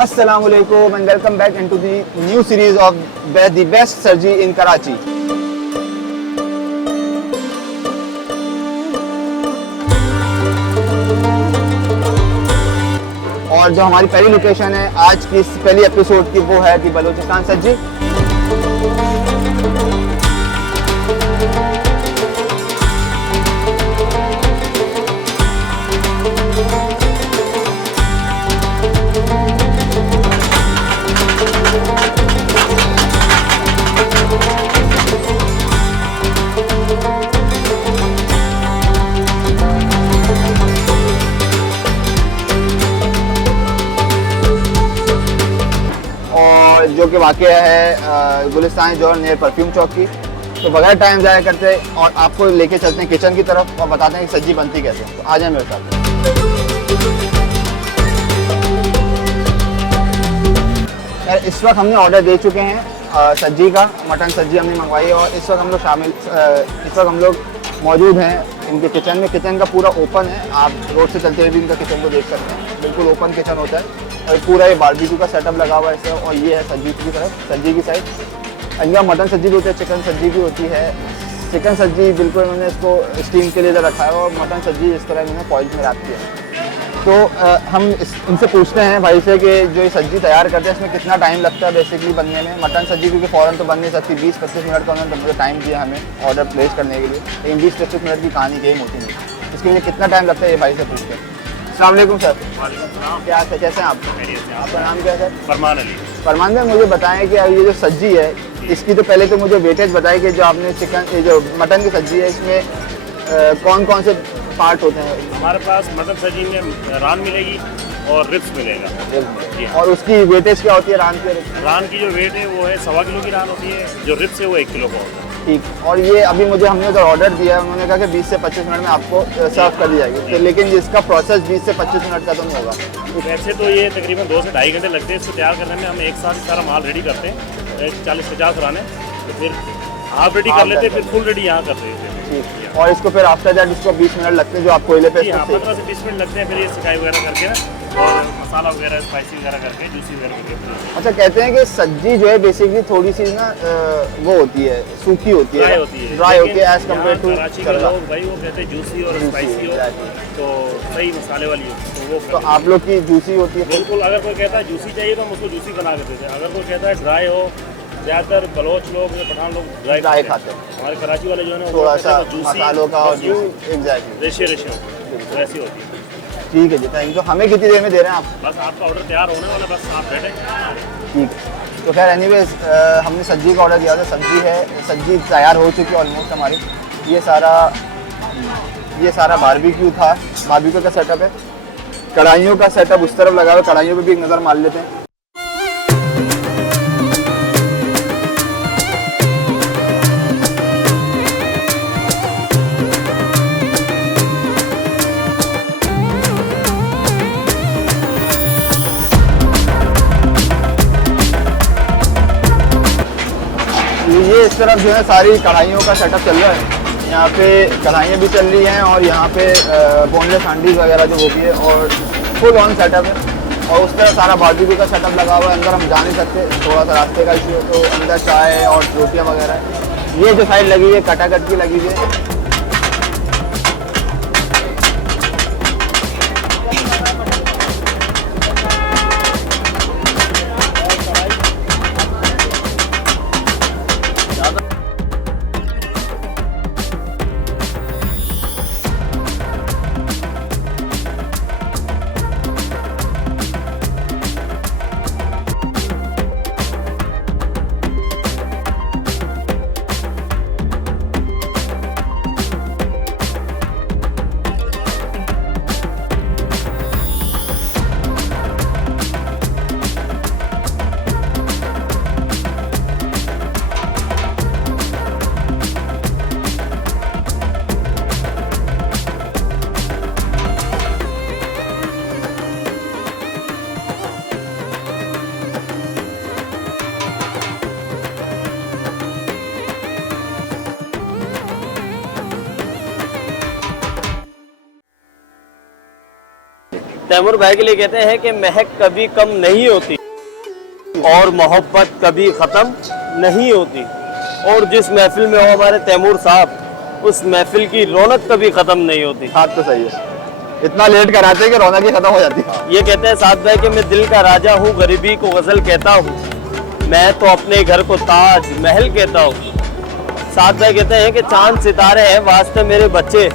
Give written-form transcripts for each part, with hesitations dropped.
Assalamualaikum and welcome back into the new series of the best surgery in Karachi. और जो हमारी पहली location है आज की इस पहली एपिसोड की वो है कि बलूचिस्तान सर्जरी। जो कि वाक़या है गुलिस्तान जोर नियर परफ्यूम चौक की। तो बगैर टाइम ज़ाया करते और आपको लेके चलते हैं किचन की तरफ और बताते हैं कि सब्जी बनती कैसे। तो आ जाए मेरे साथ। इस वक्त हमने ऑर्डर दे चुके हैं सब्जी का, मटन सब्जी हमने मंगवाई है और इस वक्त हम लोग मौजूद हैं इनके किचन में। किचन का पूरा ओपन है, आप रोड से चलते हुए भी इनका किचन को देख सकते हैं। बिल्कुल ओपन किचन होता है और पूरा ये बारबेक्यू का सेटअप लगा हुआ है ऐसे। और ये है सब्जी की तरफ, सब्जी की साइड। इनका मटन सब्जी भी होती है, चिकन सब्जी भी होती है। चिकन सब्जी बिल्कुल मैंने इसको स्टीम के लिए इधर रखा है और मटन सब्जी इस तरह मैंने फॉइल में रख दिया है। तो हम इनसे पूछते हैं भाई से कि जो ये सब्जी तैयार करते हैं इसमें कितना टाइम लगता है बेसिकली बनने में। मटन सब्जी क्योंकि फ़ौरन तो बन नहीं सकती, 20-25 मिनट का उन्होंने मुझे टाइम दिया हमें ऑर्डर प्लेस करने के लिए। लेकिन 20-25 मिनट की कहानी गेम होती नहीं, इसके लिए कितना टाइम लगता है ये भाई से पूछते हैं। अस्सलाम वालेकुम सर। क्या है, कैसे हैं आप? आपका नाम क्या है सर? फरमान अली। फरमान भाई मुझे बताएं कि ये जो सब्जी है इसकी तो पहले तो मुझे वेटेज बताएं कि जो आपने ये जो मटन की सब्जी है इसमें कौन कौन से पार्ट होते हैं? हमारे पास मटन सब्जी में रान मिलेगी और रिब्स मिलेगा। और उसकी वेटेज क्या होती है रान की? रान की जो वेट है वो है 1.25 किलो की रान होती है, जो रिब्स है वो 1 किलो का होता है। ठीक। और ये अभी मुझे हमने उधर ऑर्डर दिया है, उन्होंने कहा कि 20 से 25 मिनट में आपको सर्व कर दी जाएगी। तो लेकिन इसका प्रोसेस 20 से 25 मिनट का तो नहीं होगा। वैसे तो ये तकरीबन 2 से 2.5 घंटे लगते हैं इसको तैयार करने में। हम एक साथ सारा माल रेडी करते हैं 40-50 राने, तो फिर आप रेडी कर लेते हैं, फिर फुल रेडी यहाँ करते हैं। ठीक। और इसको फिर आफ्टर दैट इसको 20 मिनट लगते हैं जो आप कोयले पे? 15 से 20 मिनट लगते हैं। फिर ये सिकाई वगैरह करके ना और मसाला वगैरह स्पाइसी वगैरह करके जूसी वगैरह करके। अच्छा, कहते हैं कि सब्जी जो है बेसिकली थोड़ी सी ना वो होती है, सूखी होती है, ड्राई होती है एज कम्पेयर टू कराची के लोग भाई वो कहते हैं जूसी और स्पाइसी हो तो सही मसाले वाली हो तो वो। तो आप लोग की जूसी होती है? बिल्कुल। अगर कोई कहता है जूसी चाहिए तो हम उसको जूसी बना के देते हैं। अगर कोई कहता है ड्राई हो, ज़्यादातर बलोच लोग या पठान लोग ड्राई खाते हैं। हमारे कराची वाले जो है ना थोड़ा सा मसालों का और एग्जैक्टली रेशे होती है, वैसी होती है। ठीक है जी, थैंक यू। हमें कितनी देर में दे रहे हैं आप? बस आपका ऑर्डर तैयार होने वाला, बस आप बैठे। ठीक है। तो खैर एनीवेज हमने सब्जी का ऑर्डर दिया था, सब्जी है, सब्जी तैयार हो चुकी है ऑलमोस्ट हमारी। ये सारा बारबेक्यू था, बारबेक्यू का सेटअप है। कढ़ाइयों का सेटअप उस तरफ लगा हुआ है, कढ़ाइयों पे भी एक नज़र मार लेते हैं। ये इस तरफ जो है सारी कढ़ाइयों का सेटअप चल रहा है। यहाँ पे कढ़ाइयाँ भी चल रही हैं और यहाँ पे बोनलेस हांडीज वगैरह जो वो भी है और फुल ऑन सेटअप है। और उस तरह सारा बारबेक्यू का सेटअप लगा हुआ है। अंदर हम जा नहीं सकते, थोड़ा सा रास्ते का इशू है, तो अंदर चाय और रोटियाँ वगैरह है। ये जो साइड लगी है कटाकट की लगी हुई है। तैमूर भाई के लिए कहते हैं कि महक कभी कम नहीं होती और मोहब्बत कभी ख़त्म नहीं होती। और जिस महफिल में हो हमारे तैमूर साहब, उस महफिल की रौनक कभी ख़त्म नहीं होती। बात तो सही है, इतना लेट कराते हैं कि रौनक ही खत्म हो जाती है। ये कहते हैं साथ भाई कि मैं दिल का राजा हूँ, गरीबी को गज़ल कहता हूँ, मैं तो अपने घर को ताज महल कहता हूँ। साथ भाई कहते हैं कि चांद सितारे हैं वास्ते मेरे बच्चे,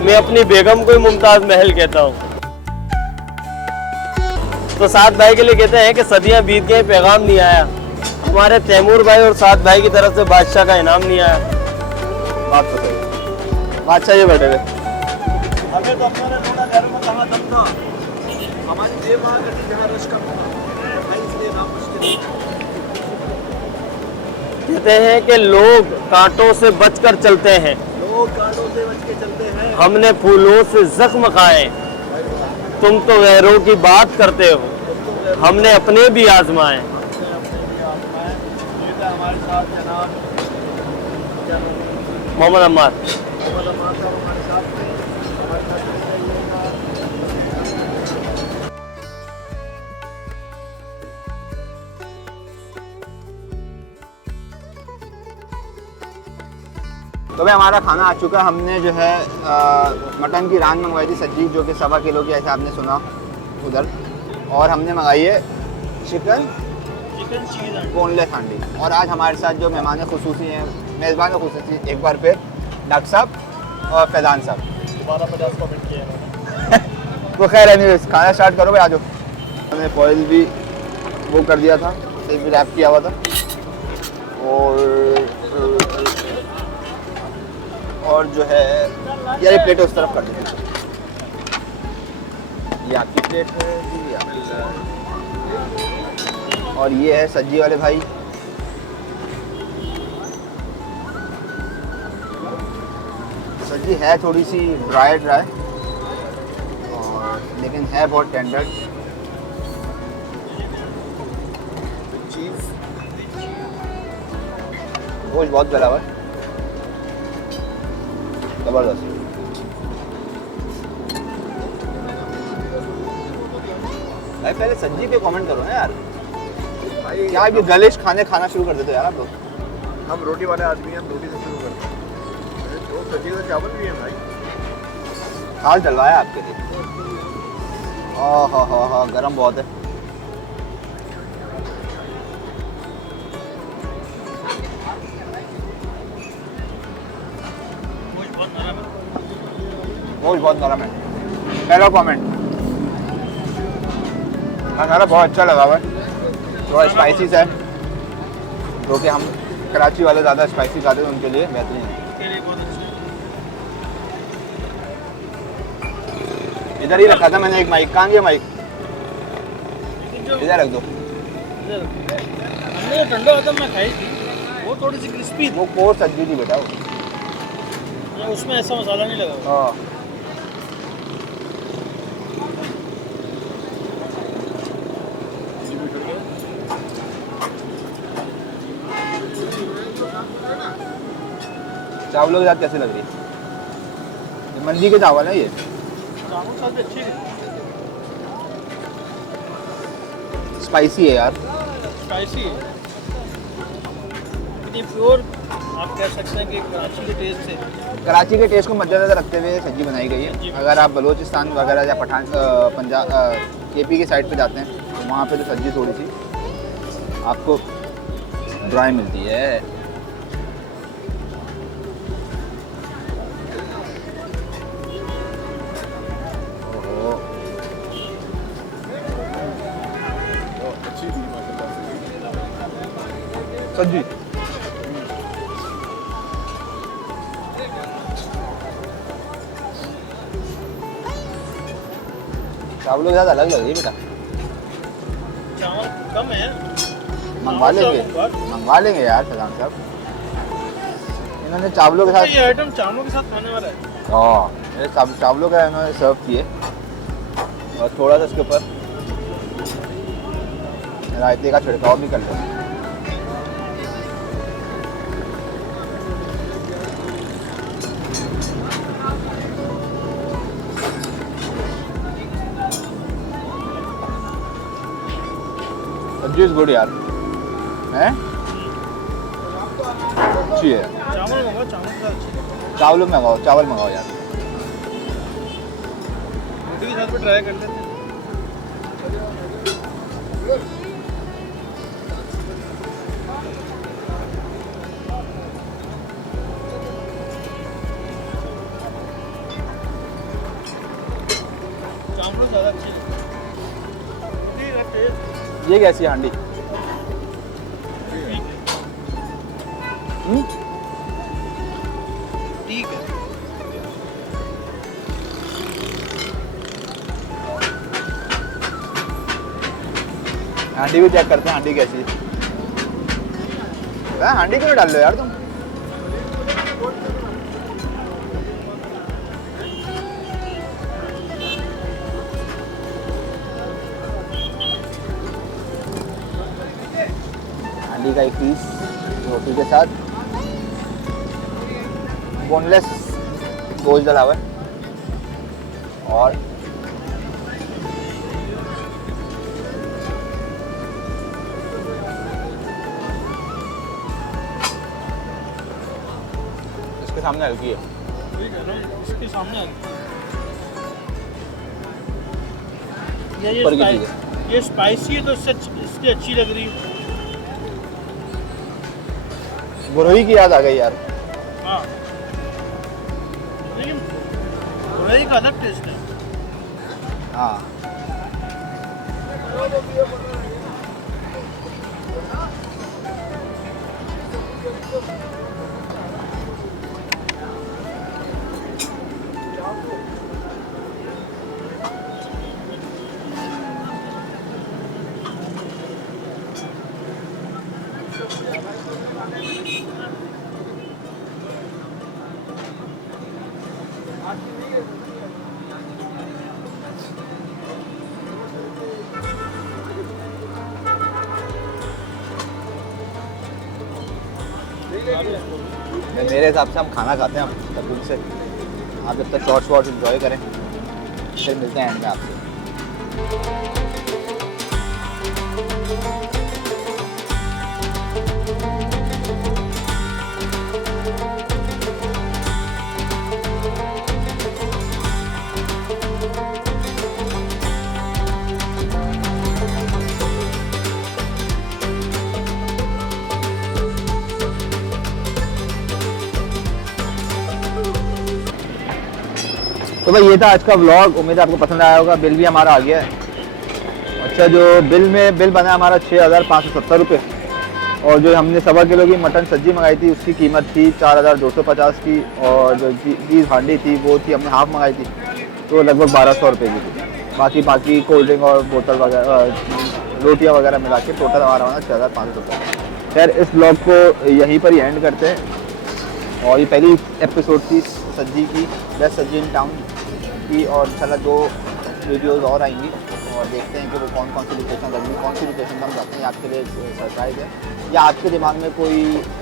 मैं अपनी बेगम को ही मुमताज़ महल कहता हूँ। तो साथ भाई के लिए कहते हैं कि सदियां बीत गई पैगाम नहीं आया, हमारे तैमूर भाई और साथ भाई की तरफ से बादशाह का इनाम नहीं आया। बात तो सही है, बादशाह ये बैठे हुए। हमें तो अपने थोड़ा घर में कहाँ दम था, हमारी देव वहाँ करती जहाँ रश का भाई, इसलिए नाम मुश्किल है। कहते हैं कि लोग कांटों से बचकर चलते हैं, लोग कांटों से बच के चलते हैं, हमने फूलों से जख्म खाए, तुम तो गैरों की बात करते हो, हमने अपने भी आजमाए। हमारे साथ जनाब मोहम्मद अम्मार। मोहम्मद अम्मार साहब हमारे साथ थे, हमारे साथ तो भाई हमारा खाना आ चुका है। हमने जो है मटन की रान मंगवाई थी सज्जी, जो कि 1.25 किलो की, ऐसे आपने सुना उधर। और हमने मंगाई है चिकन चीज़ बोनलेस हांडी। और आज हमारे साथ जो मेहमान खुसूसी हैं, मेज़बान खुसूसी, एक बार फिर डॉक्टर साहब और फैजान साहब। दोबारा 50 कमेंट किए हैं। तो खैर एनीवेज खाना स्टार्ट करो भाई, आ जाओ। हमने फॉइल भी वो कर दिया था, उसे भी रैप किया हुआ था। और जो है यार ये प्लेट उस तरफ कर दीजिए, ये आपकी प्लेट है जी, ये आपकी। और ये है सब्जी वाले भाई, सब्जी है थोड़ी सी ड्राई और लेकिन है बहुत टेंडर। चीज़ गोश्त बहुत गला हुआ है, जबरदस्त। भाई पहले सब्जी पे कमेंट करो ना यार, भाई क्या ये गलिश खाने खाना शुरू कर देते हो यार आप लोग। हम रोटी वाले आदमी हैं, हम रोटी से शुरू करते हैं। तो सब्जी का चावल भी है भाई। हाल चल रहा है आपके लिए। हाँ गर्म बहुत है। बहुत नरम है। पहला कमेंट, मसाला बहुत अच्छा लगा हुआ है, थोड़ा स्पाइसी है, जो कि हम कराची वाले ज़्यादा स्पाइसी खाते हैं, उनके लिए बेहतरीन है। इधर ही रखा था मैंने एक माइक, कहाँ गया माइक? इधर रख दो। हमने जो ठंडा होता मैं खाई थी, वो थोड़ी सी क्रिस्पी थी, वो कोर सब्जी थी बेटा वो। उसमें ऐसा मसाला नहीं लगा। हाँ चावलों के साथ कैसे लग रही है? ये मंडी के चावल है ये। चावल साथ अच्छी है, स्पाइसी है यार। स्पाइसी है, लेकिन प्योर आप कह सकते हैं कि कराची के टेस्ट से। कराची के टेस्ट को मद्देनजर रखते हुए सब्जी बनाई गई है। अगर आप बलूचिस्तान वगैरह या पंजाब केपी की साइड पे जाते हैं तो वहाँ पे तो सब्जी थोड़ी सी आपको ड्राई मिलती है। ओहो, सब्जी चावलों के साथ अलग लग रही है बेटा। चावल कम है, मंगवा लेंगे यार फैजान साहब, इन्होंने चावलों के साथ। ये आइटम चावलों के साथ खाने वाला है। हाँ ये चावलों का इन्होंने सर्व किए और थोड़ा सा इसके ऊपर रायते का छिड़काव भी कर लो। सब्जी इज गुड यार, है अच्छी है। चावल मंगाओ, चावल का अच्छी है। चावल मंगाओ यार। रोटी के साथ भी ट्राई कर लेते हैं। चावल ज़्यादा अच्छी है। रोटी का टेस्ट ये कैसी है हांडी? ठीक है। हांडी भी चेक करते हैं, हांडी कैसी है। हांडी क्यों डाल लो यार तुम? हांडी का एक पीस रोटी के साथ, बोनलेस गोश्त डला हुआ है और इसके सामने हल्की है। ठीक है ना, इसके सामने ऊपर की चीज़ ये स्पाइसी है तो इसकी अच्छी लग रही है। गुरही की याद आ गई यार। हाँ, लेकिन गुरही का अलग टेस्ट है। हाँ मेरे हिसाब से हम खाना खाते हैं तब से। आप जब तक शॉर्ट्स वॉर्ट्स एंजॉय करें, फिर मिलते हैं एंड में आपसे। तो भाई ये था आज का व्लॉग, उम्मीद है आपको पसंद आया होगा। बिल भी हमारा आ गया है। अच्छा, जो बिल बना हमारा 6,570 रुपये, और जो हमने 1.25 किलो की मटन सब्जी मंगाई थी उसकी कीमत थी 4,250 की, और जो चीज़ हांडी थी वो थी हमने हाफ़ मंगाई थी तो लगभग 1,200 रुपये की थी। बाकी कोल्ड ड्रिंक और बोतल वगैरह रोटियाँ वगैरह मिला के टोटल हमारा बना 6,500 रुपये। खैर इस ब्लॉग को यहीं पर ही एंड करते हैं। और ये पहली एपिसोड थी सब्जी की, बेस्ट सब्जी इन टाउन की, और इंशाल्लाह 2 वीडियोज़ और आएंगी और देखते हैं कि वो कौन सी लोकेशन लगेगी, कौन सी लोकेशन पर हम जाते हैं। आपके लिए सरप्राइज़ है, या आपके दिमाग में कोई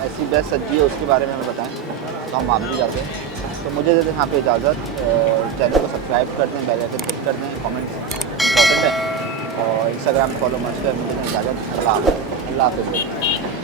ऐसी बेस्ट सब्जी है उसके बारे में हमें बताएं तो हम वहाँ भी जाते हैं। तो मुझे देते हैं यहाँ पे इजाज़त। चैनल को सब्सक्राइब कर दें, बेल आइकन क्लिक कर दें, कमेंट इंपॉर्टेंट है, और इंस्टाग्राम फॉलो मस्ट कर। मुझे इजाज़त। अल्लाह हाफ़िज़।